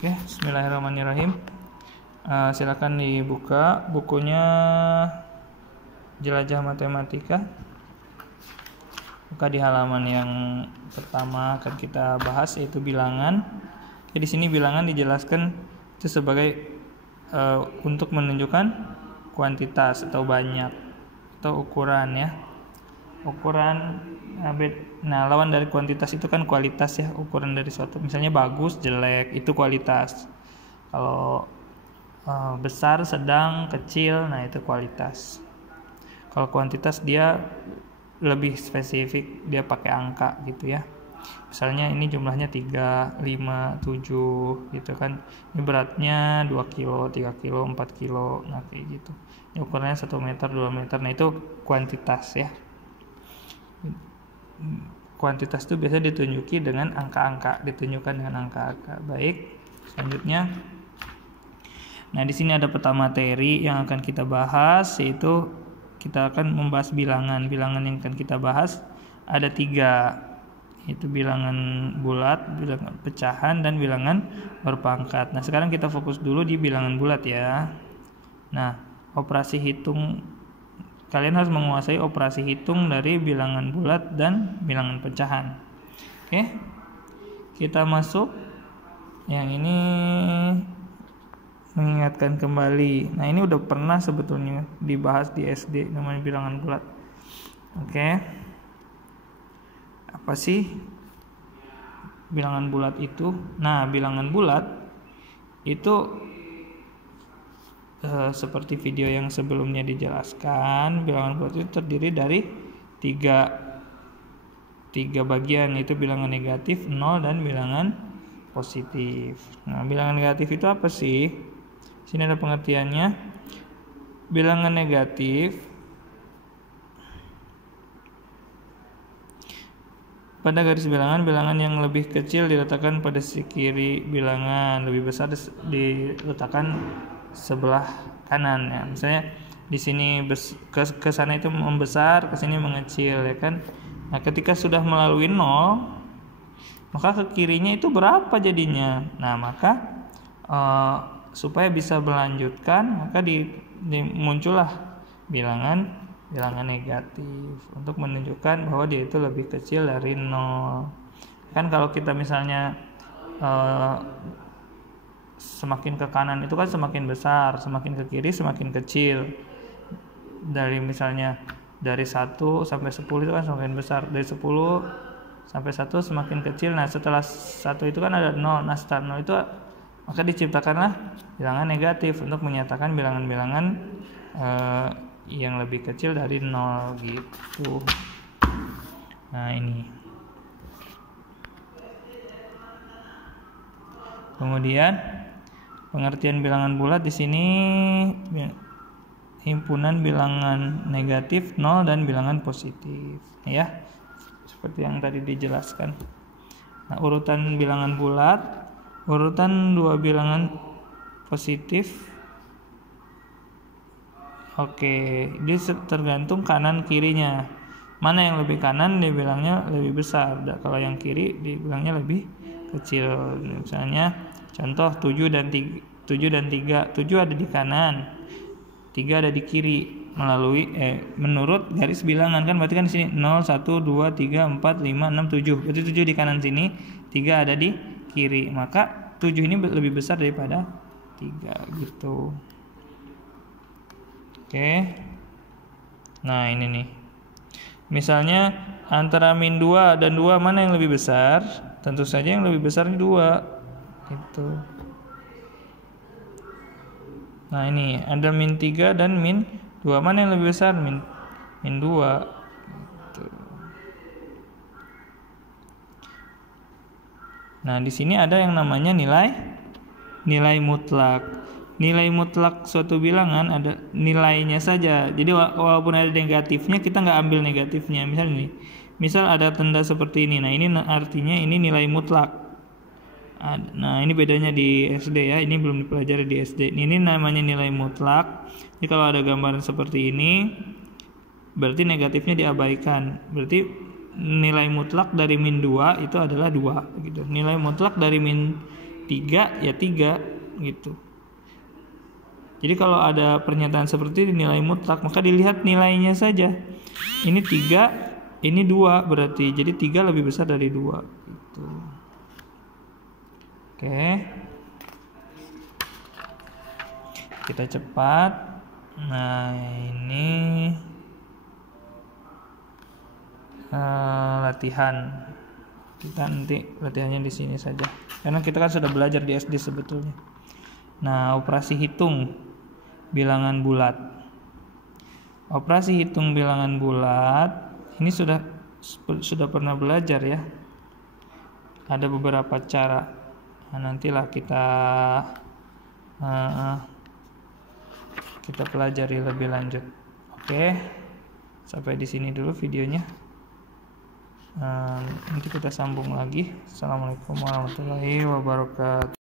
Oke, bismillahirrahmanirrahim. Silakan dibuka bukunya Jelajah Matematika. Buka di halaman yang pertama akan kita bahas, yaitu bilangan. Di sini bilangan dijelaskan itu sebagai untuk menunjukkan kuantitas atau banyak atau ukuran ya. Ukuran lawan dari kuantitas itu kan kualitas ya, ukuran dari suatu, misalnya bagus, jelek, itu kualitas. Kalau besar, sedang, kecil, nah itu kualitas. Kalau kuantitas dia lebih spesifik, dia pakai angka gitu ya. Misalnya ini jumlahnya 3, 5, 7 gitu kan. Ini beratnya 2 kilo, 3 kilo, 4 kilo, nah kayak gitu. Ini ukurannya 1 meter, 2 meter, nah itu kuantitas ya. Kuantitas itu biasanya ditunjuki dengan angka-angka, ditunjukkan dengan angka-angka. Baik, selanjutnya. Nah, di sini ada peta materi yang akan kita bahas, yaitu kita akan membahas bilangan. Bilangan yang akan kita bahas ada 3, yaitu bilangan bulat, bilangan pecahan, dan bilangan berpangkat. Nah, sekarang kita fokus dulu di bilangan bulat ya. Nah, operasi hitung, kalian harus menguasai operasi hitung dari bilangan bulat dan bilangan pecahan. Oke, kita masuk. Yang ini mengingatkan kembali. Nah, ini udah pernah sebetulnya dibahas di SD, namanya bilangan bulat. Oke, apa sih bilangan bulat itu? Nah, bilangan bulat itu seperti video yang sebelumnya dijelaskan, bilangan bulat itu terdiri dari tiga bagian, yaitu bilangan negatif, 0, dan bilangan positif. Nah, bilangan negatif itu apa sih? Sini ada pengertiannya. Bilangan negatif pada garis bilangan yang lebih kecil diletakkan pada sisi kiri bilangan, lebih besar diletakkan sebelah kanan ya. Misalnya di sini ke sana itu membesar, ke sini mengecil ya kan. Nah, ketika sudah melalui 0, maka ke kirinya itu berapa jadinya? Nah, maka supaya bisa melanjutkan, maka muncullah bilangan negatif untuk menunjukkan bahwa dia itu lebih kecil dari 0. Kan kalau kita misalnya semakin ke kanan itu kan semakin besar, semakin ke kiri semakin kecil. Dari misalnya dari 1 sampai 10 itu kan semakin besar, dari 10 sampai 1 semakin kecil. Nah, setelah 1 itu kan ada 0. Nah, setelah 0 itu maka diciptakanlah bilangan negatif untuk menyatakan bilangan-bilangan yang lebih kecil dari 0 gitu. Nah, ini. Kemudian pengertian bilangan bulat di sini himpunan bilangan negatif, 0, dan bilangan positif ya. Seperti yang tadi dijelaskan. Nah, urutan bilangan bulat, urutan 2 bilangan positif. Oke, dia tergantung kanan kirinya. Mana yang lebih kanan dibilangnya lebih besar, kalau yang kiri dibilangnya lebih kecil. Misalnya contoh 7 dan 3. 7 ada di kanan, 3 ada di kiri menurut garis bilangan kan, berarti kan di sini 0, 1, 2, 3, 4, 5, 6, 7. Berarti 7 di kanan sini, 3 ada di kiri. Maka 7 ini lebih besar daripada 3 gitu. Oke. Nah, ini nih. Misalnya antara min 2 dan 2 mana yang lebih besar? Tentu saja yang lebih besar 2 gitu. Nah, ini ada min 3 dan min 2, mana yang lebih besar? Min 2 gitu. Nah, di sini ada yang namanya nilai mutlak. Nilai mutlak suatu bilangan ada nilainya saja. Jadi walaupun ada negatifnya, kita nggak ambil negatifnya. Misal ada tanda seperti ini. Nah, ini artinya ini nilai mutlak. Nah, ini bedanya di SD ya. Ini belum dipelajari di SD. Ini namanya nilai mutlak. Jadi kalau ada gambaran seperti ini, berarti negatifnya diabaikan. Berarti nilai mutlak dari min 2 itu adalah 2 gitu. Nilai mutlak dari min 3 ya 3 gitu. Jadi kalau ada pernyataan seperti ini nilai mutlak, maka dilihat nilainya saja. Ini 3, ini 2 berarti. Jadi 3 lebih besar dari 2 gitu. Oke. Kita cepat. Nah, ini latihan. Kita nanti latihannya di sini saja. Karena kita kan sudah belajar di SD sebetulnya. Nah, operasi hitung bilangan bulat. Operasi hitung bilangan bulat ini sudah pernah belajar ya. Ada beberapa cara. Nah, nantilah kita pelajari lebih lanjut. Oke. Sampai di sini dulu videonya. Nanti kita sambung lagi. Assalamualaikum warahmatullahi wabarakatuh.